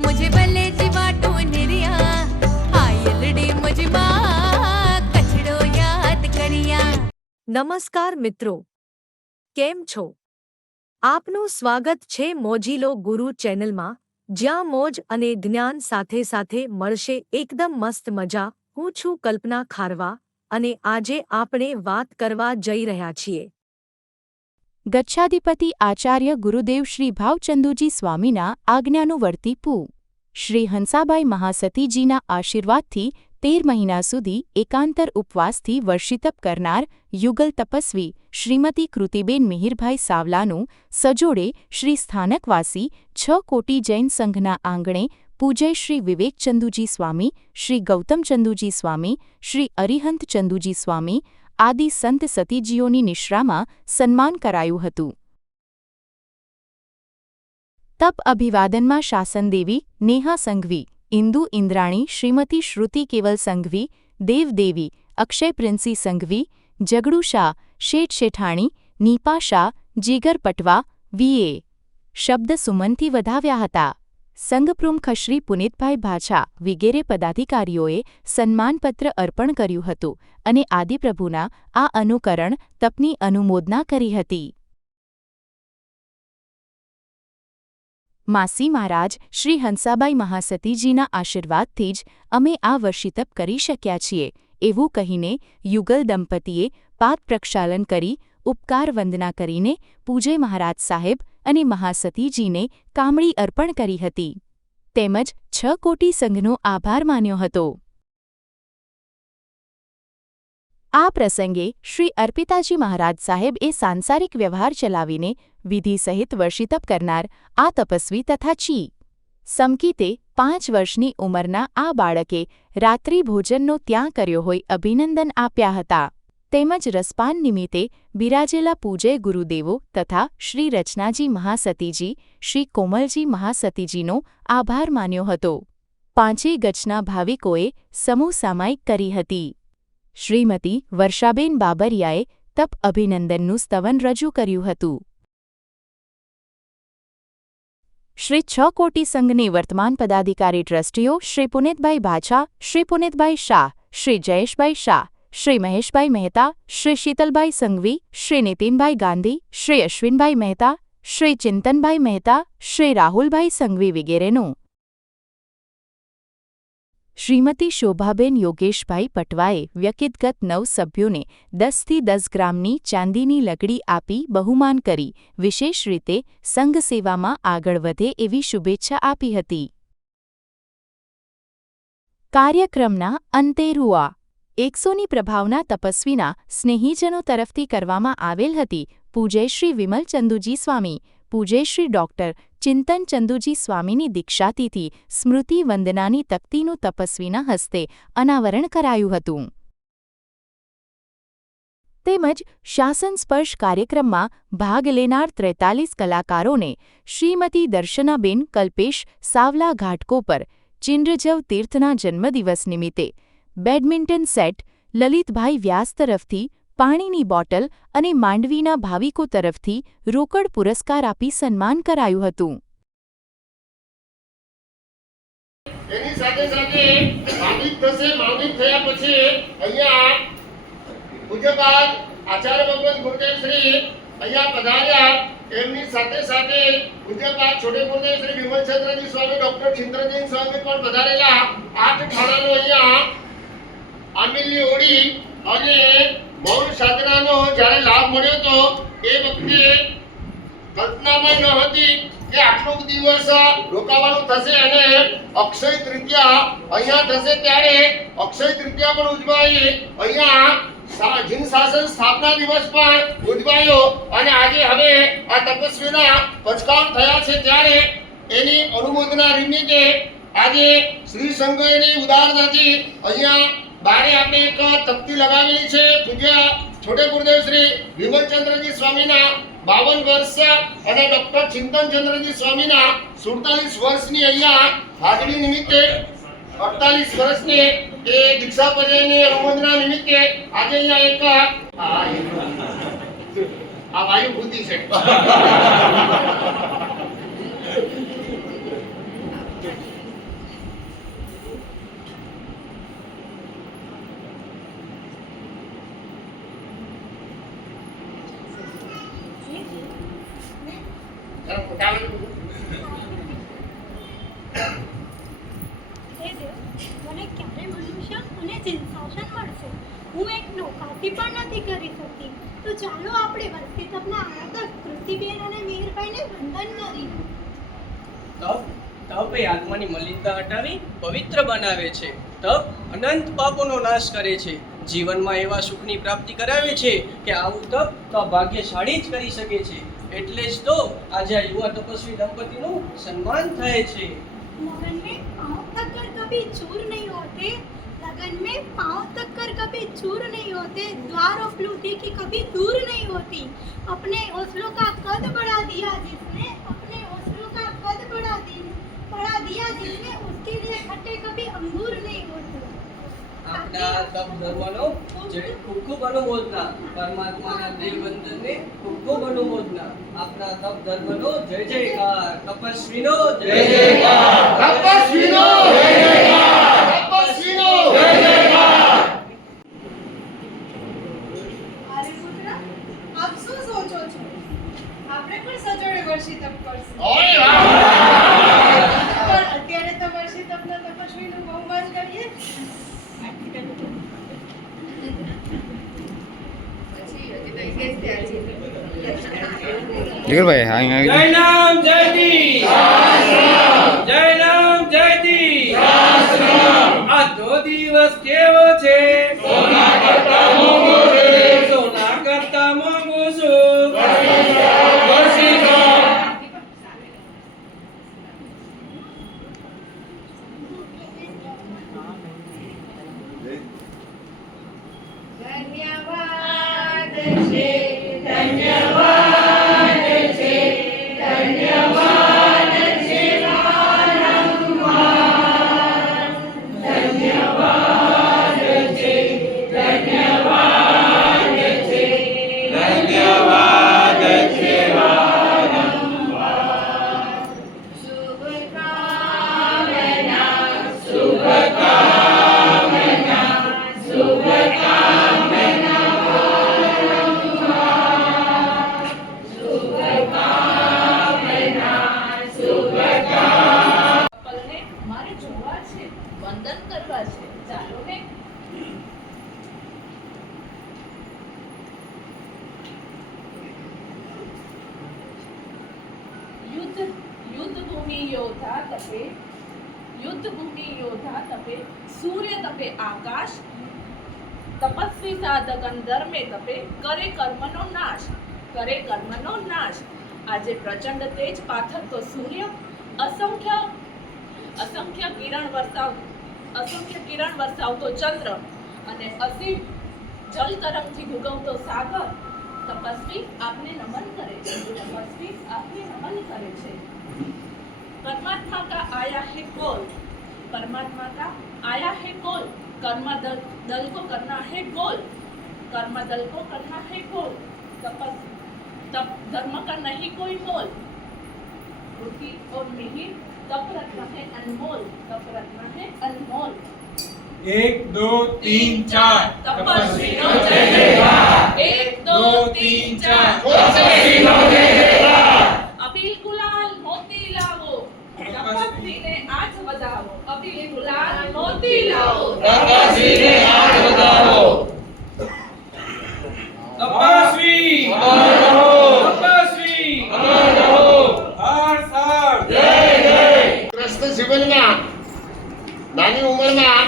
मुझे નમસ્કાર મિત્રો કેમ છો આપનું સ્વાગત છે મોજીલો ગુરુ ચેનલમાં જ્યાં મોજ અને જ્ઞાન સાથે સાથે મળશે એકદમ મસ્ત મજા હું છું કલ્પના ખારવા અને આજે આપણે વાત કરવા જઈ રહ્યા છીએ ગચ્છાધિપતિ આચાર્ય ગુરુદેવ શ્રી ભાવચંદુજી સ્વામીના આજ્ઞાનું વર્તી પૂ શ્રી હંસાબાઈ મહાસતીજીના આશીર્વાદથી તેર મહિના સુધી એકાંતર ઉપવાસથી વર્ષિતપ કરનાર યુગલ તપસ્વી શ્રીમતી કૃતિબેન મિહિરભાઈ સાવલાનું સજોડે શ્રી સ્થાનકવાસી છ કોટી જૈન સંઘના આંગણે પૂજય શ્રી વિવેકચંદુજી સ્વામી, શ્રી ગૌતમચંદુજી સ્વામી, શ્રી અરિહંત ચંદુજી સ્વામી આદિ સંત સતીજીઓની નિશ્રામાં સન્માન કરાયું હતું. તપ અભિવાદનમાં શાસનદેવી નેહા સંઘવી, ઇન્દુ ઇન્દ્રાણી, શ્રીમતી શ્રુતિ કેવલ સંઘવી, દેવદેવી, અક્ષય પ્રિન્સી સંઘવી જગડુ શાહ, શેઠ શેઠાણી, નીપા શાહ, જીગર પટવા વીએ શબ્દ સુમનથી વધાવ્યા હતા. સંઘપ્રમુખ શ્રી પુનિતભાઈ ભાછા વિગેરે પદાધિકારીઓએ સન્માનપત્ર અર્પણ કર્યું હતું અને આદિપ્રભુના આ અનુકરણ તપની અનુમોદના કરી હતી. માસી મહારાજ શ્રી હંસાબાઈ મહાસતીજીના આશીર્વાદથી જ અમે આ વર્ષિતપ કરી શક્યા છીએ, એવું કહીને યુગલ દંપતીએ પાદ પ્રક્ષાલન કરી, ઉપકાર વંદના કરીને પૂજય મહારાજ સાહેબ અને મહાસતીજીને કામળી અર્પણ કરી હતી. તેમજ છ કોટી સંઘનો આભાર માન્યો હતો. આ પ્રસંગે શ્રી અર્પિતાજી મહારાજ સાહેબ એ સાંસારિક વ્યવહાર ચલાવીને વિધિ સહિત વર્ષિતપ કરનાર આ તપસ્વી તથા ચી. સમકીતે પાંચ વર્ષની ઉંમરના આ બાળકે રાત્રિ ભોજનનો ત્યાં કર્યો હોય અભિનંદન આપ્યા હતા. તેમજ રસપાન નિમિત્તે બિરાજેલા પૂજય ગુરુદેવો તથા શ્રી રચનાજી મહાસતીજી, શ્રી કોમલજી મહાસતીજીનો આભાર માન્યો હતો. પાંચેય ગચના ભાવિકોએ સમૂહ સામાયિક કરી હતી. શ્રીમતી વર્ષાબેન બાબરિયાએ તપ અભિનંદનનું સ્તવન રજૂ કર્યું હતું. શ્રી છ કોટી સંઘની વર્તમાન પદાધિકારી ટ્રસ્ટીઓ શ્રી પુનિતભાઈ ભાછા શ્રી પુનિતભાઈ શાહ, શ્રી જયેશભાઈ શાહ, શ્રી મહેશભાઈ મહેતા, શ્રી શીતલભાઈ સંઘવી, શ્રી નીતિનભાઈ ગાંધી, શ્રી અશ્વિનભાઈ મહેતા, શ્રી ચિંતનભાઈ મહેતા, શ્રી રાહુલભાઈ સંઘવી વગેરેનું શ્રીમતી શોભાબેન યોગેશભાઈ પટવાએ વ્યક્તિગત નવ સભ્યોને દસથી દસ ગ્રામની ચાંદીની લગડી આપી બહુમાન કરી, વિશેષ રીતે સંઘ સેવામાં આગળ વધે એવી શુભેચ્છા આપી હતી. કાર્યક્રમના અંતે રૂઆ. એકસોની પ્રભાવના તપસ્વીના સ્નેહીજનો તરફથી કરવામાં આવેલ હતી પૂજય શ્રી વિમલ ચંદુજી સ્વામી પૂજય ડૉક્ટર ચિંતન ચંદુજી સ્વામીની દીક્ષાતિથિ સ્મૃતિ વંદનાની તકતીનું તપસ્વીના હસ્તે અનાવરણ કરાયું હતું. તેમજ શાસન સ્પર્શ કાર્યક્રમમાં ભાગ લેનાર ત્રેતાલીસ કલાકારોને શ્રીમતી દર્શનાબેન કલ્પેશ સાવલા ઘાટકો પર ચિન્દ્રજવ તીર્થના જન્મદિવસ નિમિત્તે બેડમિન્ટન સેટ લલિતભાઈ વ્યાસ તરફથી પાણીની બોટલ અને માંડવીના ભાવિકો તરફથી રોકડ પુરસ્કાર આપી સન્માન કરાયું હતું. એની ઓળી અને મૌન સાધનાનો જ્યારે લાભ મળ્યો તો એ વખતે કલ્પનામાં ન હતી કે આટલો દિવસ રોકાવાનું થશે અને અક્ષય તૃતીયા અહીંયા થશે ત્યારે અક્ષય તૃતીયા પણ ઉજવાઈ. અહીંયા જિન શાસન સ્થાપના દિવસ પણ ઉજવાયો અને આજે હવે આ તપસ્વીના પચકામ થયા છે ત્યારે એની અનુમોદના નિમિત્તે આજે શ્રી સંઘની ઉદારતાથી અહીંયા બારે આપણે એક તકતી લગાવેલી છે, પૂજ્ય છોટે ગુરુદેવ શ્રી વિમલચંદ્રજી સ્વામીના બાવન વર્ષ અને ડોક્ટર ચિંતનચંદ્રજી સ્વામીના સુડતાલીસ વર્ષની અહીંયા હાજરી નિમિત્તે અડતાલીસ વર્ષની એ દીક્ષા પર્યાયની અનુમોદના નિમિત્તે આજે અહીંયા એક આ વાયુભૂતિ વાયુ છે આવડે બધું? હે દેવ, મને ક્યારે મનુષ્ય અને સિંહાસન મળશે હું એક નૌકાથી પણ નથી કરી શકતી તો ચાલો આપણે તપ તપ એ આત્માની મલિનતા હટાવી પવિત્ર બનાવે છે. તપ અનંત પાપોનો નાશ કરે છે. જીવનમાં એવા સુખની પ્રાપ્તિ કરાવે છે કે આવું તપ તો ભાગ્યશાળી જ કરી શકે છે. એટલે જ તો આજે આ યુવા તપસ્વી દંપતીનું સન્માન થાય છે. મોહનને આમ કભી ચૂર નહીં હોતે. नहीं होते लगन में पाँव तक कर कभी चूर नहीं होते द्वार उपलब्धि की कभी दूर नहीं होती अपने हौसलों का कद बढ़ा दिया जिसने अपने हौसलों का कद बढ़ा दी बढ़ा दिया जिसने उसके लिए खट्टे कभी अंगूर नहीं होते આપણા તપ ધર્મનો જે ખૂબ ખૂબ અનુમોદના પરમાત્માના દેવ વંદનને ખૂબ ખૂબ અનુમોદના આપણા તપ ધર્મનો જય જયકાર તપસ્વીનો જય જયકાર તપસ્વીનો જય જયકાર સજોડે વર્ષી કરશું. ઓય વાહ. પણ અત્યારે તો વર્ષી તપના તપસ્વીનું બહુ કરીએ. જીગરભાઈ હા જય નામ જયદી જય નામ જયદી આ જો દિવસ કેવો છે? તપે, સૂર્ય તપે, આકાશ તપસ્વી સાધક અંદર તપે, કરે કર્મનો નાશ, કરે કર્મનો નાશ. આજે પ્રચંડ તેજ પાથરતો સૂર્ય અસંખ્ય અસંખ્ય કિરણ વરસાવ, અસંખ્ય કિરણ વરસાવતો ચંદ્ર અને અસીમ જલ તરંગથી ભૂગવતો સાગર તપસ્વી આપને નમન કરે છે. તપસ્વી આપને નમન કરે છે. પરમાત્મા કા આયા હે કોલ? परमात्मा का आया है गोल। कर्म दल दल को करना है गोल। कर्म दल को करना है गोल। तपस तप धर्म का नहीं कोई मोल। बुद्धि और मिहिर तप रखना है अनमोल। तप रखना है अनमोल। एक दो तीन चार। तपस्वी एक दो तीन चार। तपस्वी તપસ્વીને આજ વધાવો તપસ્વી તપસ્વી હર સર. ગ્રસ્ત જીવનમાં નાની ઉંમરમાં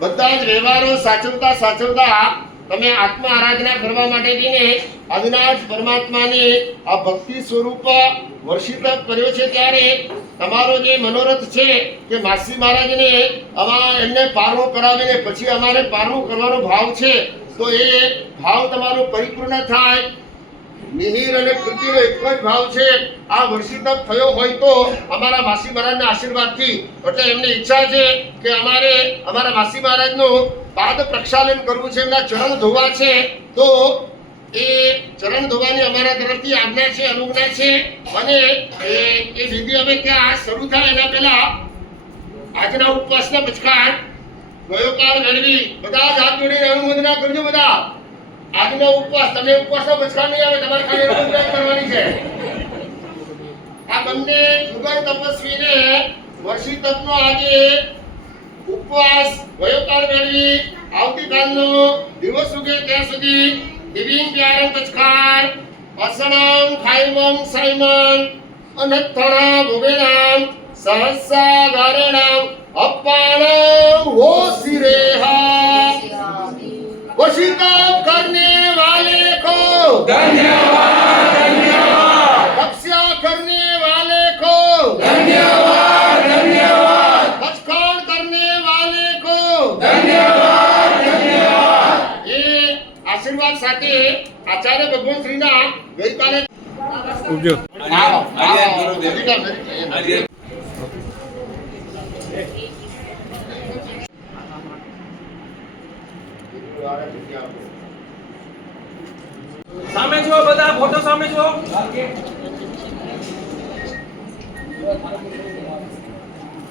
બધા જ વ્યવહારો સાચવતા સાચવતા તમે આત્મા આરાધના કરવા માટે જઈને અવિનાશ પરમાત્માને આ ભક્તિ સ્વરૂપ વર્ષિત કર્યો છે ત્યારે તમારો જે મનોરથ છે કે માસી મહારાજને અમારા એમને પારણું કરાવીને પછી અમારે પારણું કરવાનો ભાવ છે, તો એ ભાવ તમારો પરિપૂર્ણ થાય. મિહિર અને કૃતિનો એક જ ભાવ છે. આ વર્ષિતપ થયો હોય તો અમારા માસી મહારાજના આશીર્વાદથી, એટલે એમની ઈચ્છા છે કે અમારે અમારા માસી મહારાજનું પાદ પ્રક્ષાલન કરવું છે, એમના ચરણ ધોવા છે, તો એ ચરણ ધોવાની અમારા તરફથી આજ્ઞા છે, અનુજ્ઞા છે અને એ એ વિધિ હવે ત્યાં શરૂ થાય. એના પહેલા આજના ઉપવાસના પચકાર ગયો કાળ મેળવી બધા જ હાથ જોડીને અનુમોદના કરજો બધા. આજનો ઉપવાસ તમે ઉપવાસનો બચકા નહીં આવે, તમારે ખાલી અનુમોદના કરવાની છે. આ બંને યુગલ તપસ્વીને વર્ષી તપનો આજે ઉપવાસ વયોકાળ મેળવી આવતીકાલનો દિવસ ઉગે ત્યાં સુધી દિવ્યંગ્યારં તત્કાર અસણં ખાઈમં સૈમં અનથરા ભુવેનામ સહસા વારણામ અપાણમ હો સિરેહા વશિતા કરને વાલે કો ધન્યવાદ. આચાર્ય ભગવાન શ્રીના ગઈકાલે ઉપજો. સામે છો બધા ફોટો સામે છો?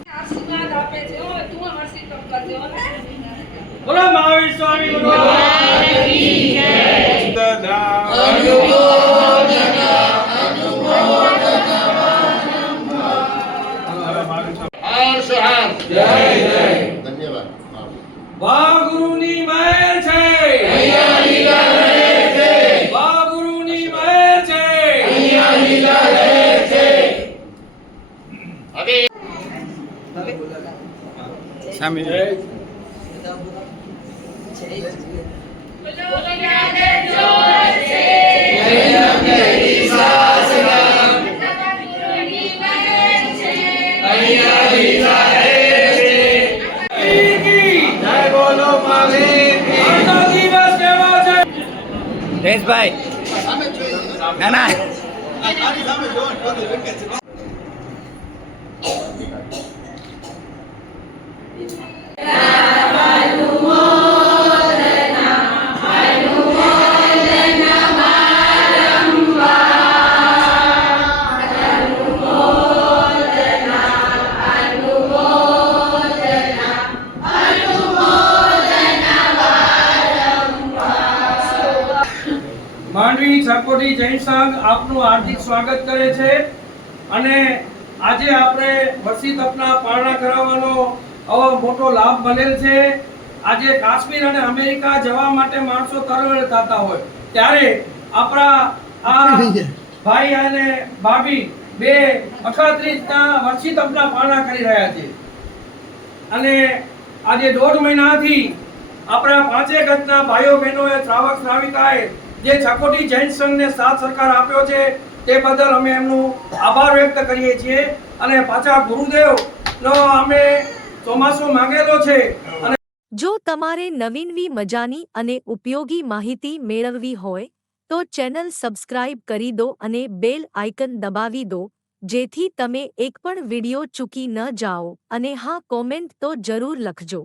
આશીર્વાદ આપે છે. તું હર્ષિત કરજો બોલો મહાવીર સ્વામી જય જય. ધન્યવાદ. વાહ ગુરુની મહેર છે. મહેર હવે આજનો માંડવી અને આજે આપણે વસી તપના પારણા કરાવવાનો આવો મોટો લાભ મળેલ છે. આજે કાશ્મીર અને અમેરિકા જવા માટે માણસો તરવેળ થતા હોય. ત્યારે આપણા આ ભાઈ અને ભાભી બે અખત રીતના વસી તપના પારણા કરી રહ્યા છે. અને આજે દોઢ મહિનાથી આપણા પાંચે ગતના ભાઈઓ બહેનોએ શ્રાવક શ્રાવિકાએ જે છકોટી જૈન સંઘને સાથ સરકાર આપ્યો છે તે બદલ અમે એમનું આભાર વ્યક્ત કરીએ છીએ અને પાછા ગુરુદેવનો અમે ચોમાસું માંગેલો છે અને જો તમારે નવીનવી મજાની અને ઉપયોગી માહિતી મેળવવી હોય, તો ચેનલ સબસ્ક્રાઇબ કરી દો અને બેલ આઇકન દબાવી દો, જેથી તમે એક પણ વિડિયો ચૂકી ન જાઓ અને હા કોમેન્ટ તો જરૂર લખજો.